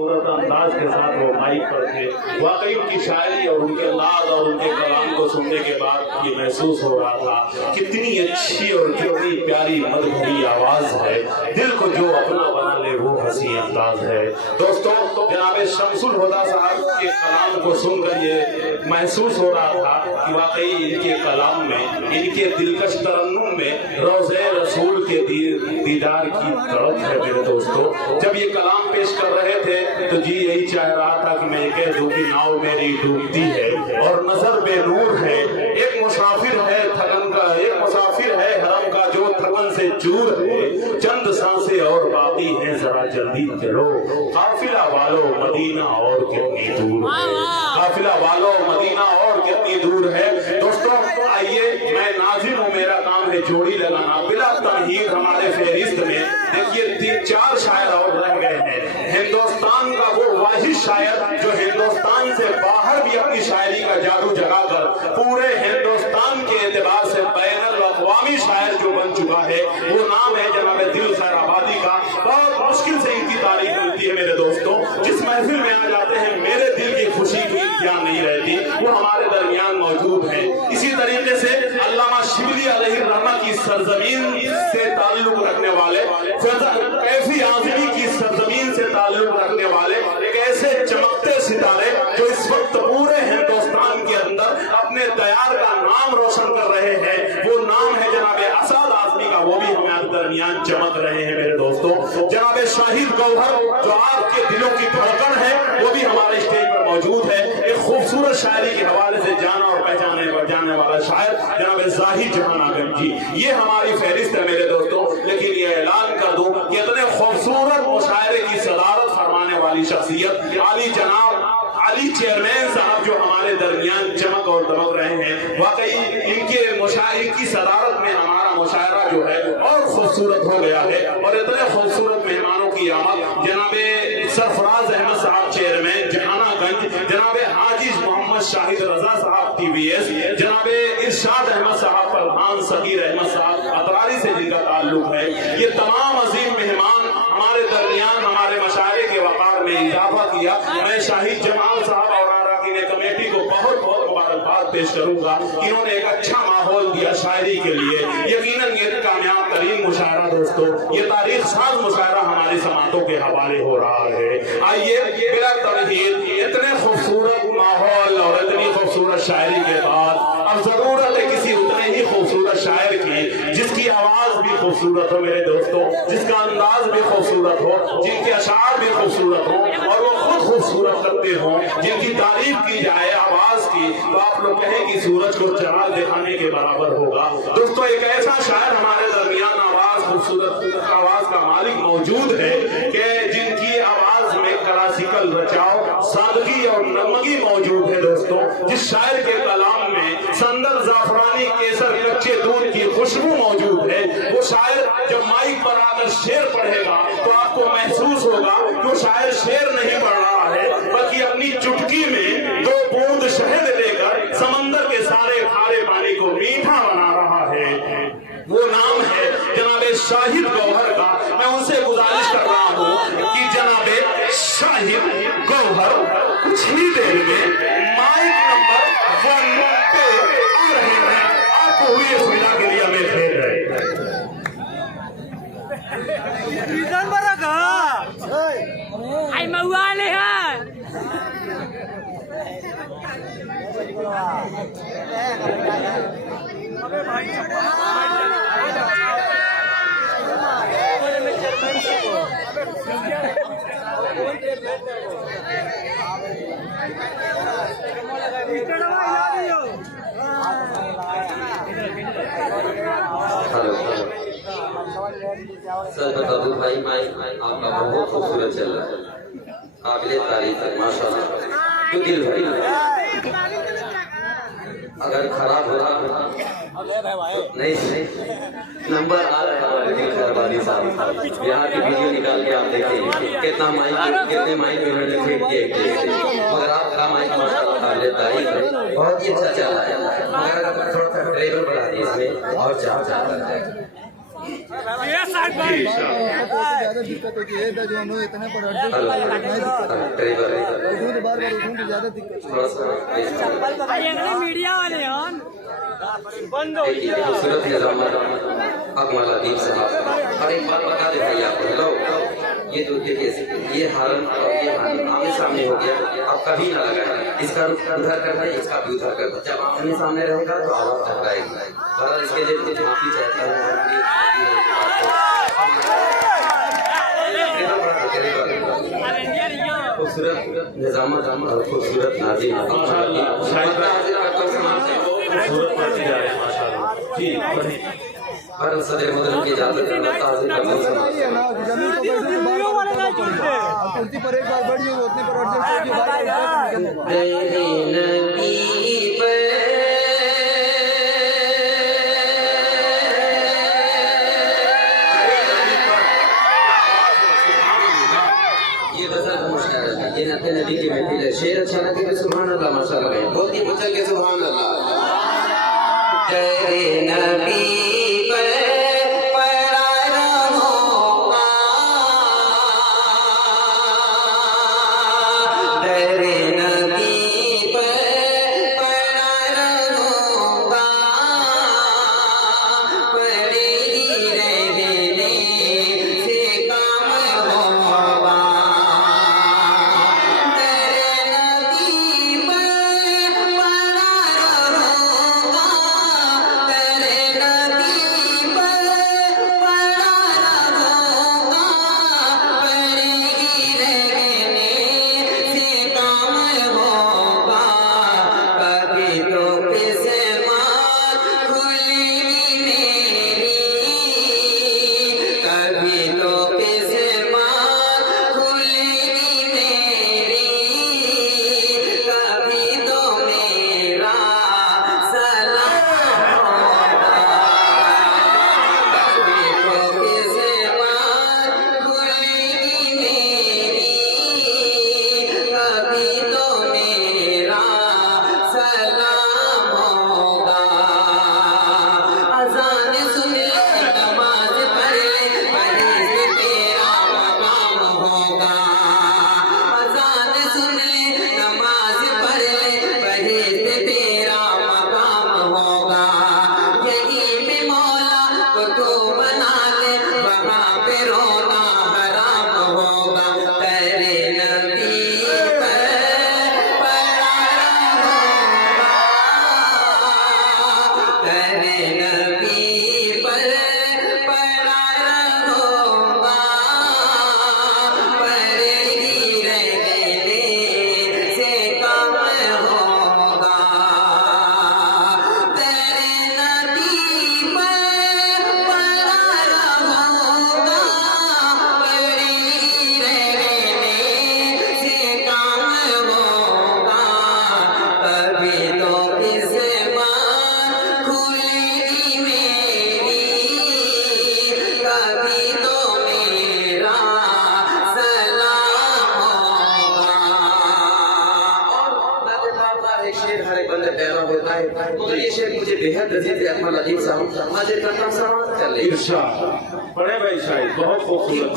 खूबसूरत अंदाज के साथ वो माइक पर थे। वाकई उनकी शायरी और उनके अंदाज और उनके कलाम को सुनने के बाद ये महसूस हो रहा था कितनी अच्छी और कितनी प्यारी मधुरी आवाज है, दिल को जो अपना बना ले वो हंसी अंदाज है। दोस्तों, जनाब शमसुल हुदा साहब के कलाम को सुनकर ये महसूस हो रहा था कि वाकई इनके कलाम में, इनके दिलकश तरन्नुम में रोज़े रसूल के दीदार की तड़प है। मेरे दोस्तों, जब ये कलाम पेश कर रहे थे तो जी यही चाह रहा था कि मैं ये कह दूं कि नाव मेरी डूबती है और नजर बेनूर है। एक मुसाफिर है थकन का, एक मुसाफिर है हरम का जो थकन से चूर है। चंद सांसें और बाकी हैं, जरा जल्दी चलो। काफिला वालों मदीना और कितनी दूर है, काफिला वालों मदीना और कितनी दूर है। दोस्तों, आइए, मैं नाज़िम हूँ, मेरा काम है जोड़ी लगाना। बिला तमहीद हमारे फहरिस्त में देखिए 3-4 शायर और रह गए हैं। हिंदुस्तान का वो वाहिद शायर जो हिंदुस्तान से बाहर भी अपनी शायरी का जादू जगाकर पूरे हिंदुस्तान के एतबार से बैनुल अक़वामी शायर जो बन चुका है, वो नाम है जनाब दिल खैर आबादी का। बहुत मुश्किल से इनकी तारीफ मिलती है मेरे दोस्तों। जिस महफिल में आ जाते हैं मेरे दिल की खुशी की इंतहा नहीं रहती, वो हमारे दरमियान मौजूद है। इसी तरीके से अल्लामा शिबली अलैहिर्रहमा की सरजमीन से ताल्लुक रखने वाले, कैफी आज़मी की सरजमीन से ताल्लुक रखने वाले एक ऐसे चमकते सितारे जो इस वक्त पूरे हिंदुस्तान के अंदर अपने तैयार का नाम रोशन कर रहे हैं, वो नाम है जनाब असद आज़मी का। वो भी हमारे दरमियान चमक रहे हैं मेरे दोस्तों। जनाब शाहिद गौहर जो आपके दिलों की धड़कन है, वो भी हमारे स्टेज पर मौजूद है। एक खूबसूरत शायरी के हवाले से जाना और जाने वाला शायर जनाब जाहिद जहान आगम जी, ये हमारी फहरिस्त है मेरे दोस्तों। लेकिन ये ऐलान कर दूं कि इतने खूबसूरत मुशायरे की सदारत फरमाने वाली शख्सियत आली जनाब अली चेयरमैन साहब जो हमारे दरमियान चमक और दमक रहे हैं, वाकई इनके मुशायरे की सदारत में हमारा मुशायरा जो है और खूबसूरत हो गया है। और इतने खूबसूरत मेहमानों की आमद जनाबे सरफराज अहमद साहब चेयरमैन जहानागंज, जनाबे हाजी मोहम्मद शाहिद रजा साहब TVS, जनाबे इरशाद अहमद साहब प्रधान, सगीर अहमद साहब अतरारी से जिनका ताल्लुक है, ये तमाम अजीम मेहमान हमारे दरमियान हमारे मशायरे के वक़ार में इजाफा किया। मैं शाहिद जमाल साहब और अरकान कमेटी को बहुत बहुत मुबारकबाद पेश करूंगा। इन्होंने एक अच्छा माहौल दिया शायरी के लिए। यकीनन ये कामयाब तरीन मुशायरा दोस्तों, ये तारीख साज मुशायरा हमारी समातों के हवाले हो रहा है। आइए, बिला तमहीद इतने खूबसूरत माहौल और इतनी खूबसूरत शायरी के बाद अब जरूरत है किसी उतने ही खूबसूरत शायर की जिसकी आवाज भी खूबसूरत हो मेरे दोस्तों, जिसका अंदाज भी खूबसूरत हो, जिनके अशार भी खूबसूरत हो और वो खुद खूबसूरत लगते हो, जिनकी तारीफ की जाए आवाज की तो आप लोग कहें कि सूरज को चराग दिखाने के बराबर होगा। दोस्तों, एक ऐसा शायर हमारे दरमियान आवाज खूबसूरत आवाज का मालिक मौजूद है कि जिनकी आवाज में क्लासिकल रचाव, सादगी और नगमगी मौजूद है। दोस्तों, जिस शायर के कलाम में संदल, जाफरानी, केसर, कच्चे दूध की खुशबू मौजूद है, वो शायर जब माइक पर आकर शेर पढ़ेगा तो आपको महसूस होगा कि वो शायर शेर नहीं पढ़ रहा है, बल्कि अपनी चुटकी में 2 बूंद शहद लेकर समंदर के सारे खारे पानी को मीठा बना रहा है। वो नाम है जनाबे शाहिद गौहर का। मैं उनसे गुजारिश कर रहा हूँ कि जनाबे शाहिद गौहर कुछ ही देर में माइक नंबर 1 पे आ रहे हैं। आपको हुई सुविधा के लिए हमें भेज रहे सर बता दो भाई, आपका बहुत खूबसूरत चल रहा है, काबिले तारीफ है माशाल्लाह। क्यों दिल भाई अगर खराब हो रहा नहीं नंबर आ रहा है हमारे दिल खैरबानी साहब, यहाँ की वीडियो निकाल के आप देखें कितना कितने माइक में मैंने फेंक किए, मगर आपका माइक माशाल्लाह काबिले तारीफ है, बहुत ही अच्छा चल रहा है। मगर थोड़ा सा ड्राइवर बढ़ा दिए इसमें और चार जी ज्यादा दिक्कत होती है जो हम लोग इतने पर हेलो ड्राइवर बार बार उठूं तो ज्यादा दिक्कत थोड़ा सा मीडिया वाले बंद हो देखिए खूबसूरत निजामत अकमल अदीब साहब। और एक बात बता दे भाई आपको, हेलो ये जो देखिए ये हारन और ये हारन आमने सामने हो गया, अब कभी ना लगाए, इसका उधर करना है, इसका भी उधर करना है। जब आमने सामने रहेगा तो आवाज टकराएगी। और इसके लिए मुझे माफी चाहता हूँ। खूबसूरत निजामत और खूबसूरत नाज़िम खूबसूरत बढ़ती जा रहे हैं माशाल्लाह। जी पर सदर मदन की इजाजत है ना, जमीन को बैठो तो बार बार उठाना पड़ेगा। अब कुर्सी पर एक बार बैठ जाओ उतने पर एडजस्ट होके ये गजल मुशायरा है, ये नबी नबी की महफिल है। शेर अच्छा लगे तो सुभान अल्लाह माशाअल्लाह, बहुत ही मुचल के सुभान अल्लाह। तेरे नबी पर पड़ा रहूंगा, तेरे नबी पर पड़ा रहूंगा, पड़े ही रहने से काम होगा। तो ये शेर मुझे बेहद अजीज अकमल अदीब साहब हाजिर करता हूं, समाप्त कर ले। इरशाद पढ़े भाई शायद बहुत खूबसूरत।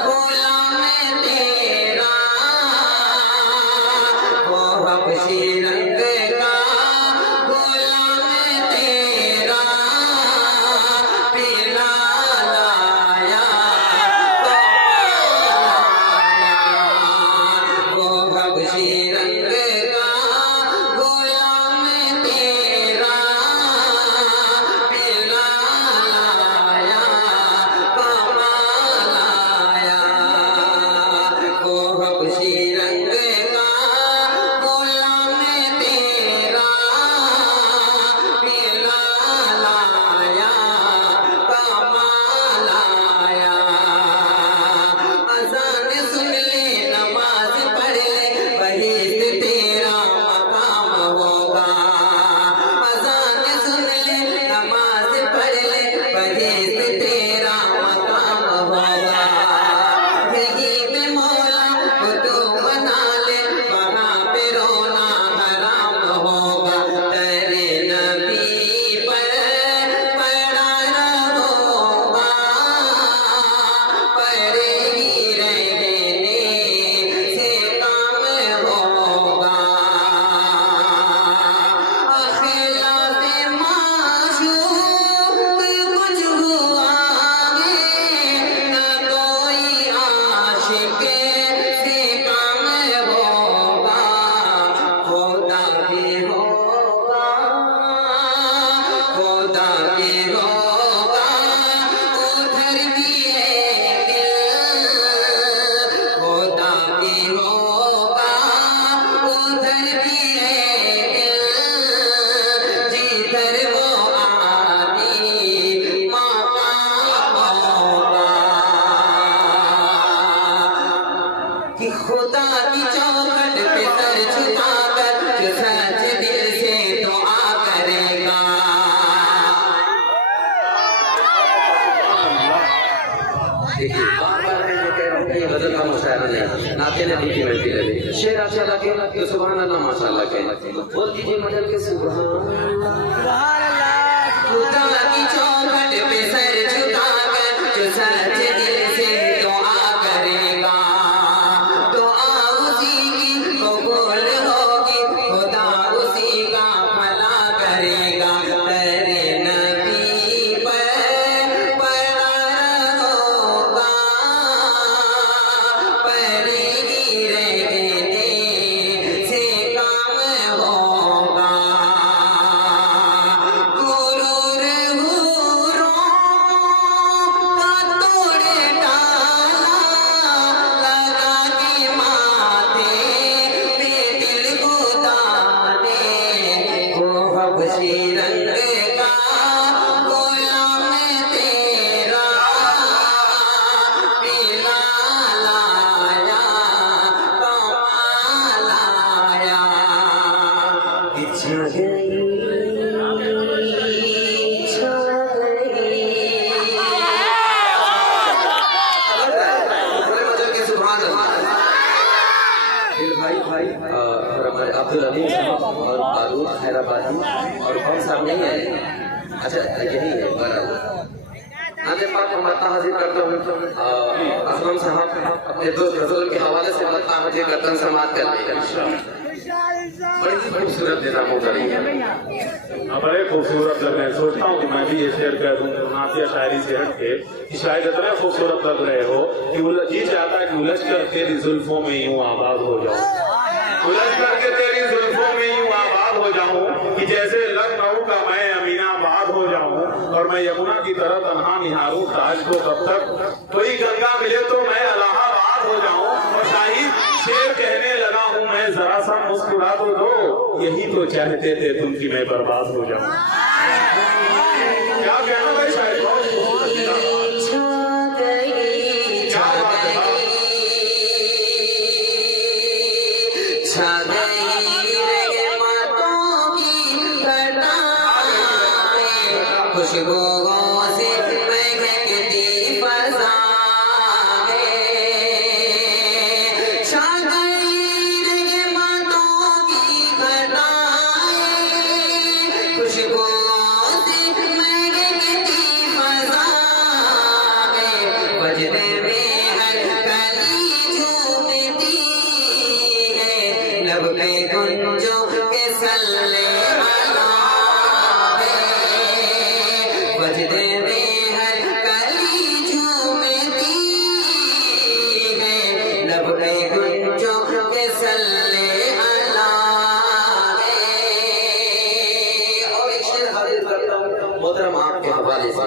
गुलाम तेरा नबी की महफिल है। शेर अच्छा लगे तो सुभान अल्लाह माशाअल्लाह के बोल दीजिए मदद के सुभान खुदा की चौखट पे सर झुकाकर जो सच्चे दिल से दुआ करेगा दुआ उसी की कबूल होगी खुदा उसी का भला करेगा। तेरे नबी पर पड़ा होगा परी रहने से काम होगा। गुरूर हुरों का तोड़ डाला लगा के माथे पे दिल को दाने वो हबशी रंग का गुलाम तेरा पीला लाया कमाल आया। इच्छा गई इच्छा गई बड़े मजे के सुभान अल्लाह। फिर भाई और हमारे अब्दुल अलीम साहब और बारूद हैदराबादी और कौन साहब नहीं है। अच्छा यही है नाते पाक मत्ता हाजिर करता हूँ। असलम साहब अपने दोस्त गजल के हवाले से मत्ता हाजिर करता हूँ समाप्त कर बड़ी खूबसूरत निजामों करी है। बड़े खूबसूरत लग रहे हैं। सोचता हूँ कि मैं भी ये शेर कह दूँ नातिया शायरी से हट के कि शायद इतने खूबसूरत लग रहे हो कि जी चाहता है कि उलझ कर तेरी जुल्फों में यूं आबाद हो जाऊं, उलझ करके तेरी जुल्फों में यूं आबाद हो जाऊं कि जैसे लखनऊ का मैं अमीनाबाद हो जाऊं और मैं यमुना की तरह तन्हा निहारूं ताज को कब तक कोई गंगा मिले तो मैं इलाहाबाद हो जाऊं। और शाहिद शेर कहने लगा हूं मैं जरा सा मुस्कुरा तो दो यही तो चाहते थे तुम कि मैं बर्बाद हो जाऊं। क्या कहना भाई शायद खुशबुओं से महकती फज़ा है शागीर के बातों की घटाएं खुशबुओं से महकती फज़ा है बजने में हर कली झूमती है लब पे गुंजों के सल्ले बजने में हर कली झूमती है लब पे गुंजों के सल्ले अला है। और एक शेर हाजिर करता हूँ मोहतरम आपके हवाले से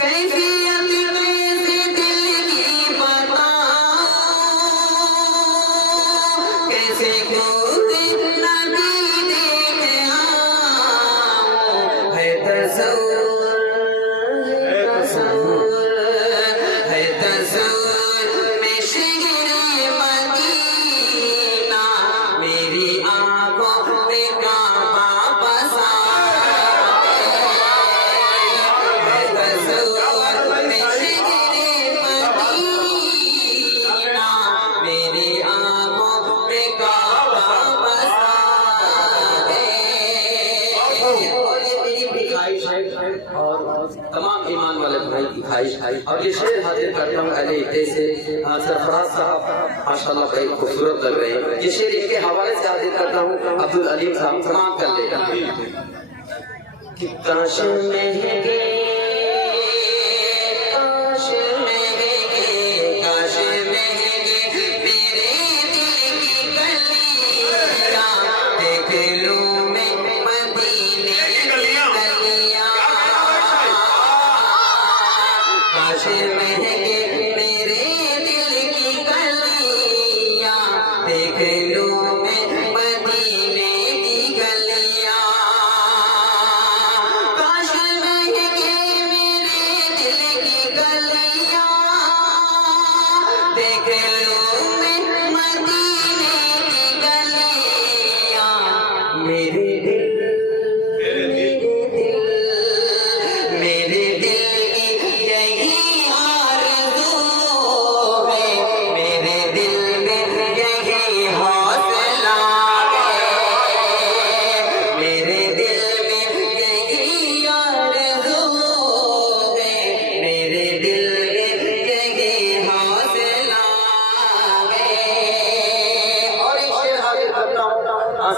कैफियत कैसे दिल की बताऊं कैसे क्यों नबी देखे है तसव्वुर में शहरे मदीना मेरी आंखों में काबा बसा है तसव्वुर में शहरे मदीना मेरी आंखों में काबा बसा और तमाम ईमान वाले भाई की ख्वाहिश और ये शेर हाजिर करता हूँ अली जैसे सरफराज साहब माशाल्लाह बड़े खूबसूरत लग रहे हैं। ये शेर इनके हवाले से हाजिर करता हूँ अब्दुल अलीम साहब तमाम कर लेगा कि काश महके काश महके काश महके मेरे दिल की गलियां देख लूं मैं मदीने की गलियां काश महके मेरे दिल की गलियां देख लूं मैं मदीने की गलियां काश महके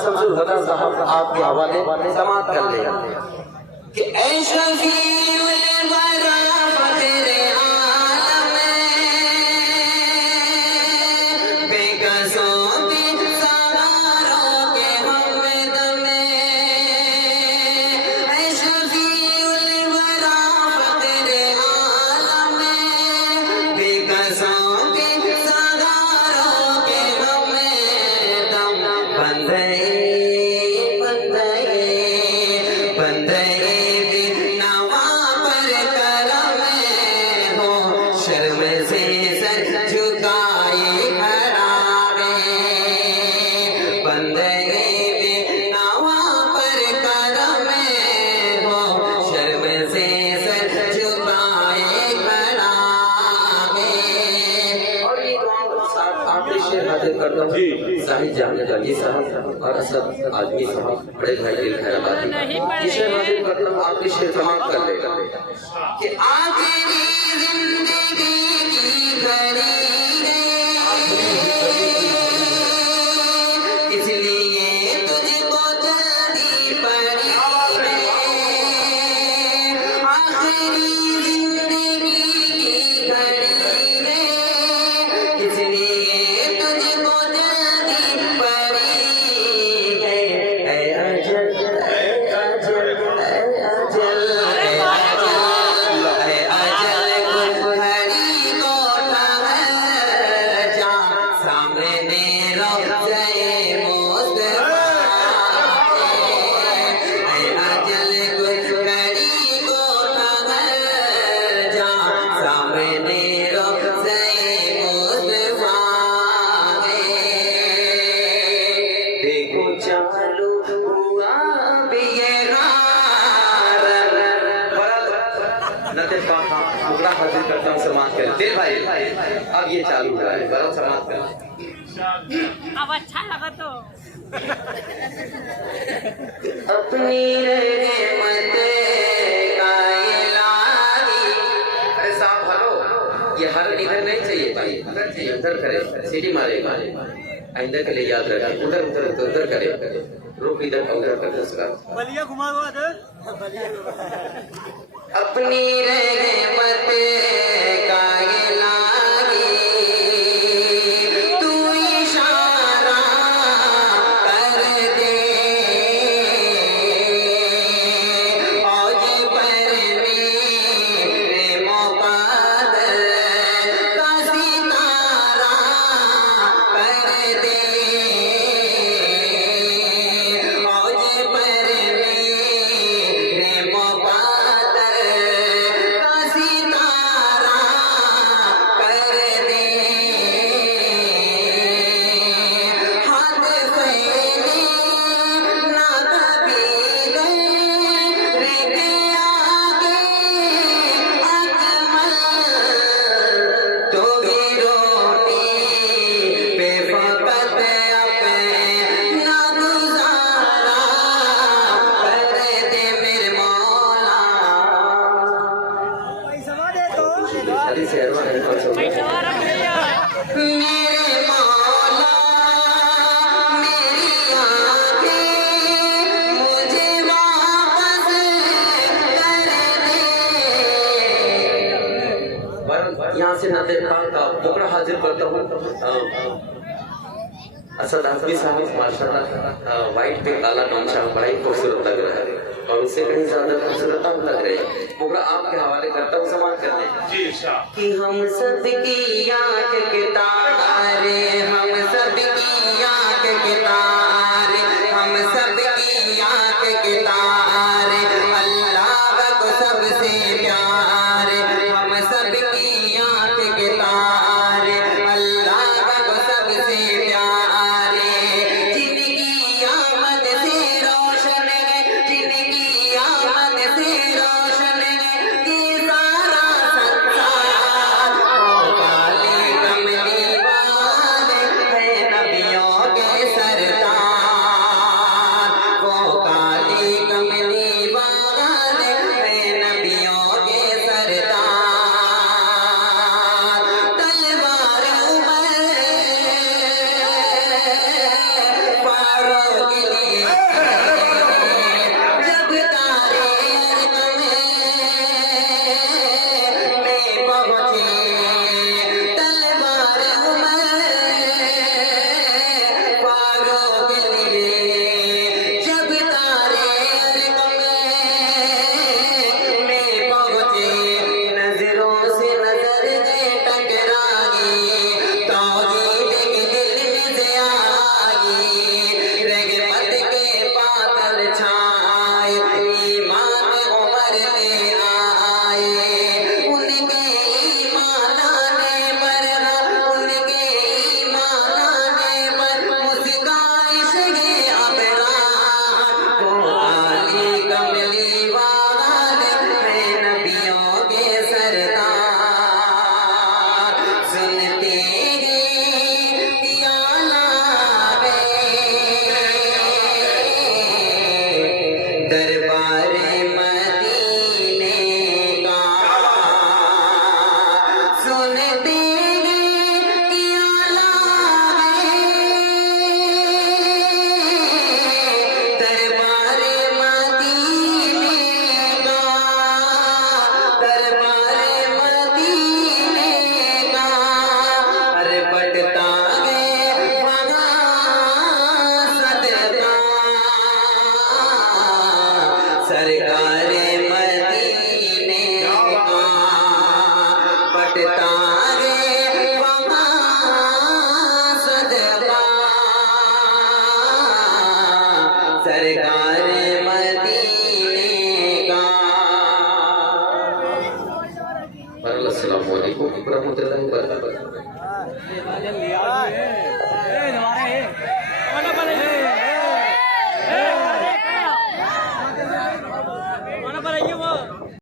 शमसुल हुदा साहब आपके हवाले समाप्त कर ले कि ऐ शफीउल वरा तेरे आलम बेकसों की सवारों के हमद में ऐ शफीउल वरा तेरे आलम बेकसों की सवारों के हमद बंदे साहिब जाने जानी साहब और असद आदमी साहब बड़े भाई दिल खैराबादी इसे नाज़िल करता हूँ आपके शेर समाप्त कर लेगा कि आखिरी जिंदगी की घड़ी इसलिए तुझको जल्दी पड़ी आखिरी जिंदगी की घड़ी इसलिए दिल भाई अब ये चालू हुआ है बड़ा समाप्त कर अब अच्छा लगा तो अपनी रहमत का इलाही साहब हेलो ये हर इधर नहीं चाहिए भाई उधर चाहिए उधर करे सीटी मारेगा आइंदा के लिए याद रखें उधर उधर उधर करे रुक इधर उधर कर उसका बलिया घुमा हुआ था अपनी रहमत का इलाही तू इशारा कर दे औज पर मेरे मुक़द्दर का सितारा कर दे औज पर मेरे यहाँ से नाते खान का टुकड़ा हाजिर करता हूँ असद आजमी साहब माशाल्लाह वाइट पे काला गमछा बड़ा ही खूबसूरत लग रहा है और उससे कहीं ज्यादा खूबसूरत आप लग रहे हैं टुकड़ा आपके हवाले करता हूँ समाज करने कि हम सबकी आँख के तारे हम सबकी आँख के तारे हम सबकी आँख के तारे अल्लाह को सबसे प्यारे हम सबकी आँख के तारे अल्लाह को सबसे प्यारे जिनकी आमद से रोशन है जिनकी आमद से रोशन है ये सारा संसार काले कमली वाले अस्सलाम वालेकुम रहमतुल्लाहि व बरकातहू।